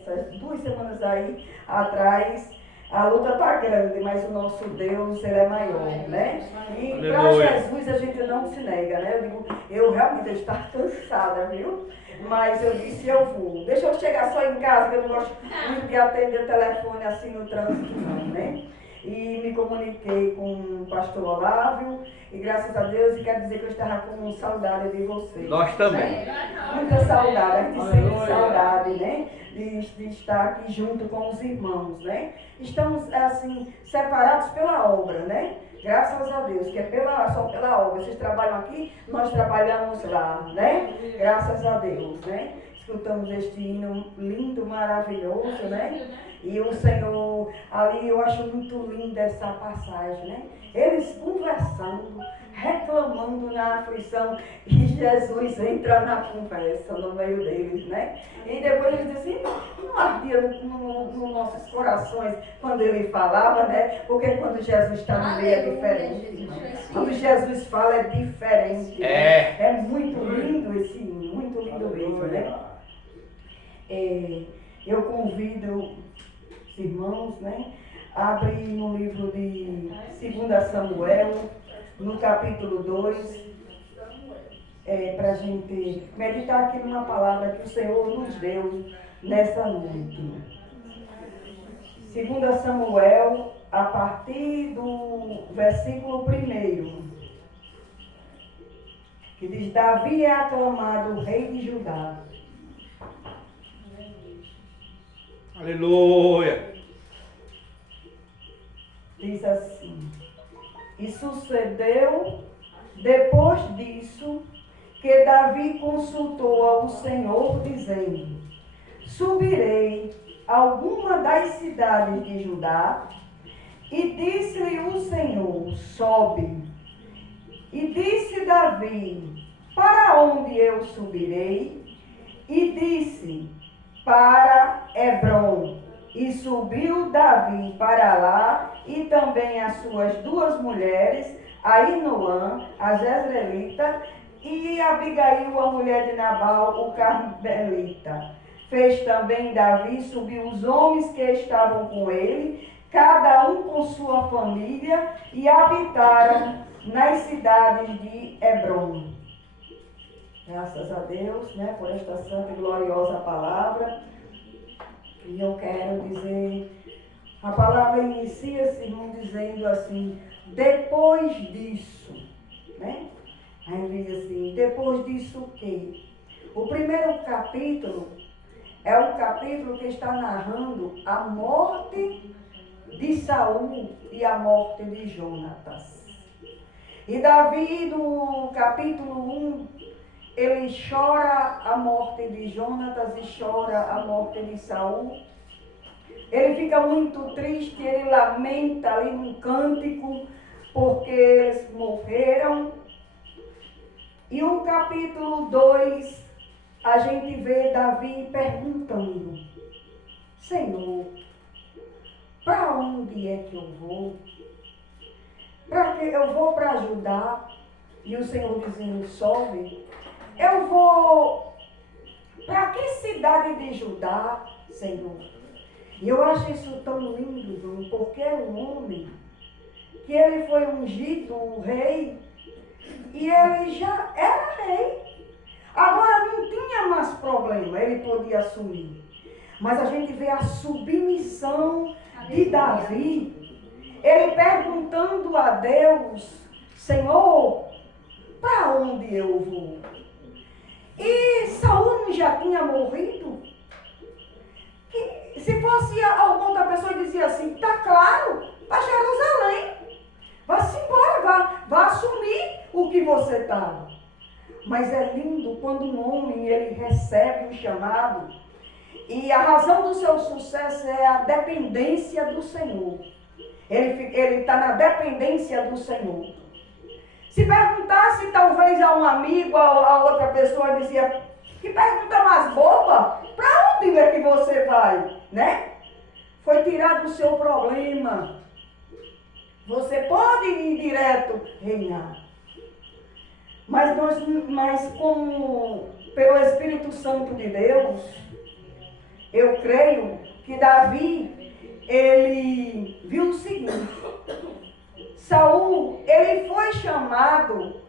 Essas 2 semanas aí atrás, a luta está grande, mas o nosso Deus, ele é maior, né? E para Jesus a gente não se nega, né? Eu digo, eu realmente estou cansada, viu? Mas eu disse, eu vou. Deixa eu chegar só em casa, que eu não gosto muito de atender o telefone assim no trânsito, não, né? E me comuniquei com o pastor Olávio, e graças a Deus, e quero dizer que eu estava com saudade de vocês. Nós também. Né? Muita saudade, a gente sente saudade, né? De estar aqui junto com os irmãos, né? Estamos, assim, separados pela obra, né? Graças a Deus, que é só pela obra. Vocês trabalham aqui, nós trabalhamos lá, né? Graças a Deus, né? Escutamos este hino lindo, maravilhoso, né? E o Senhor, ali eu acho muito linda essa passagem, né? Eles conversando, reclamando na aflição, e Jesus entra na conversa no meio deles, né? E depois eles dizem, não ardia nos nossos corações quando ele falava, né? Porque quando Jesus está no meio é diferente. Quando Jesus fala é diferente. Né? É muito lindo esse hino, muito lindo mesmo, né? Eu convido os irmãos, né? Abre no livro de 2 Samuel, no capítulo 2, para a gente meditar aqui numa palavra que o Senhor nos deu nessa noite. 2 Samuel, a partir do versículo 1, que diz, Davi é aclamado rei de Judá. Aleluia. Diz assim, e sucedeu depois disso que Davi consultou ao Senhor, dizendo, subirei a alguma das cidades de Judá, e disse-lhe o Senhor, sobe. E disse Davi, para onde eu subirei? E disse, para Hebrom. E subiu Davi para lá, e também as suas 2 mulheres, Ainoã, a Jezreelita, e Abigail, a mulher de Nabal, o Carmelita. Fez também Davi subir os homens que estavam com ele, cada um com sua família, e habitaram nas cidades de Hebrom. Graças a Deus, né, por esta santa e gloriosa palavra. E eu quero dizer, a palavra inicia-se, irmão, dizendo assim, depois disso, né? Aí diz assim, depois disso o quê? O primeiro capítulo é um capítulo que está narrando a morte de Saul e a morte de Jonatas. E Davi, no capítulo 1, ele chora a morte de Jonatas e chora a morte de Saul. Ele fica muito triste, ele lamenta ali num cântico, porque eles morreram. E o capítulo 2, a gente vê Davi perguntando, Senhor, para onde é que eu vou? Para que eu vou para Judá? E o Senhor dizendo, sobe. Eu vou para que cidade de Judá, Senhor? E eu acho isso tão lindo, João, porque é um homem que ele foi ungido rei e ele já era rei. Agora não tinha mais problema, ele podia assumir. Mas a gente vê a submissão de Davi, ele perguntando a Deus, Senhor, para onde eu vou? E Saul não já tinha morrido? Que, se fosse alguma outra pessoa dizia assim, tá claro, para Jerusalém. Vá-se embora, vá assumir o que você estava. Mas é lindo quando um homem ele recebe um chamado e a razão do seu sucesso é a dependência do Senhor. Ele está na dependência do Senhor. Se perguntasse talvez a um amigo, a outra pessoa dizia, que pergunta mais boba, para onde é que você vai, né? Foi tirado o seu problema. Você pode ir direto reinar. Mas como pelo Espírito Santo de Deus, eu creio que Davi, ele viu o seguinte: Saul, ele foi chamado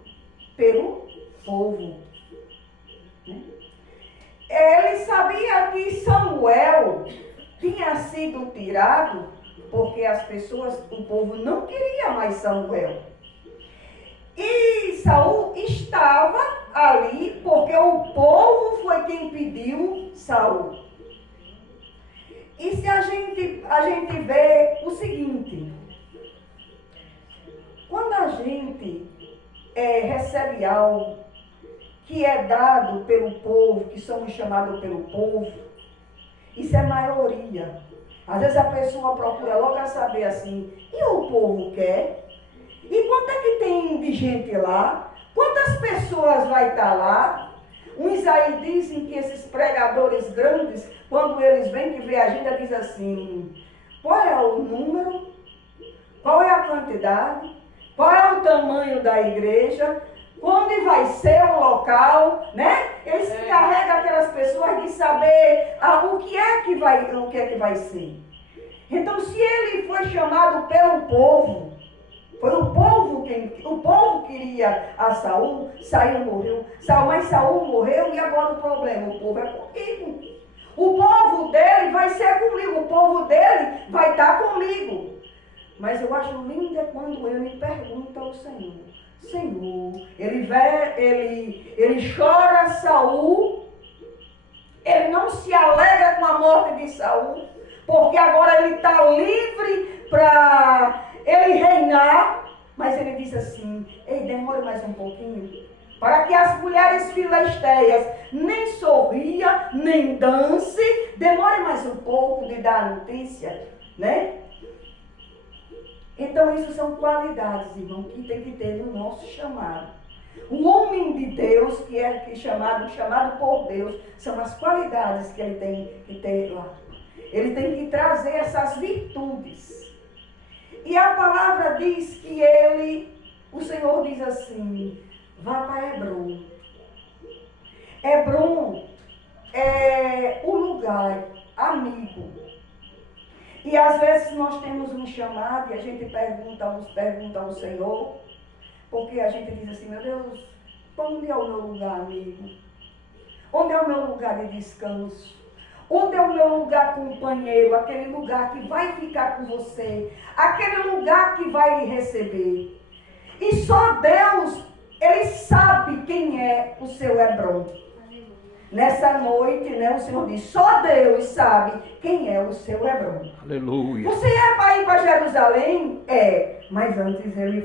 pelo povo. Ele sabia que Samuel tinha sido tirado porque as pessoas, o povo não queria mais Samuel. E Saul estava ali porque o povo foi quem pediu Saul. E se a gente vê o seguinte: quando a gente recebe algo que é dado pelo povo, que somos chamados pelo povo, isso é maioria. Às vezes a pessoa procura logo a saber assim, e o povo quer? E quanto é que tem de gente lá? Quantas pessoas vai estar lá? Uns aí dizem que esses pregadores grandes, quando eles vêm que vê a agenda, diz assim: qual é o número? Qual é a quantidade? Qual é o tamanho da igreja? Onde vai ser o local, né? Eles carregam aquelas pessoas de saber o que é que vai ser. Então, se ele foi chamado pelo povo, foi o povo queria a Saul, Saul morreu, mas Saul morreu e agora o problema, o povo é comigo. O povo dele vai ser comigo, o povo dele vai estar comigo. Mas eu acho lindo é quando ele pergunta ao Senhor: Senhor, ele chora Saul, ele não se alegra com a morte de Saul, porque agora ele está livre para ele reinar, mas ele diz assim: ei, demore mais um pouquinho, para que as mulheres filisteias nem sorria, nem dance, demore mais um pouco de dar a notícia, né? Então, isso são qualidades, irmão, que tem que ter no nosso chamado. O homem de Deus, que é chamado por Deus, são as qualidades que ele tem que ter lá. Ele tem que trazer essas virtudes. E a palavra diz que o Senhor diz assim: vá para Hebrom. Hebrom é o lugar amigo. E às vezes nós temos um chamado e a gente pergunta ao Senhor, porque a gente diz assim: meu Deus, onde é o meu lugar amigo? Onde é o meu lugar de descanso? Onde é o meu lugar companheiro? Aquele lugar que vai ficar com você, aquele lugar que vai lhe receber. E só Deus, Ele sabe quem é o seu Hebrom. Nessa noite, né, o Senhor diz: só Deus sabe quem é o seu Hebrom. Aleluia. Você é para ir para Jerusalém? É, mas antes ele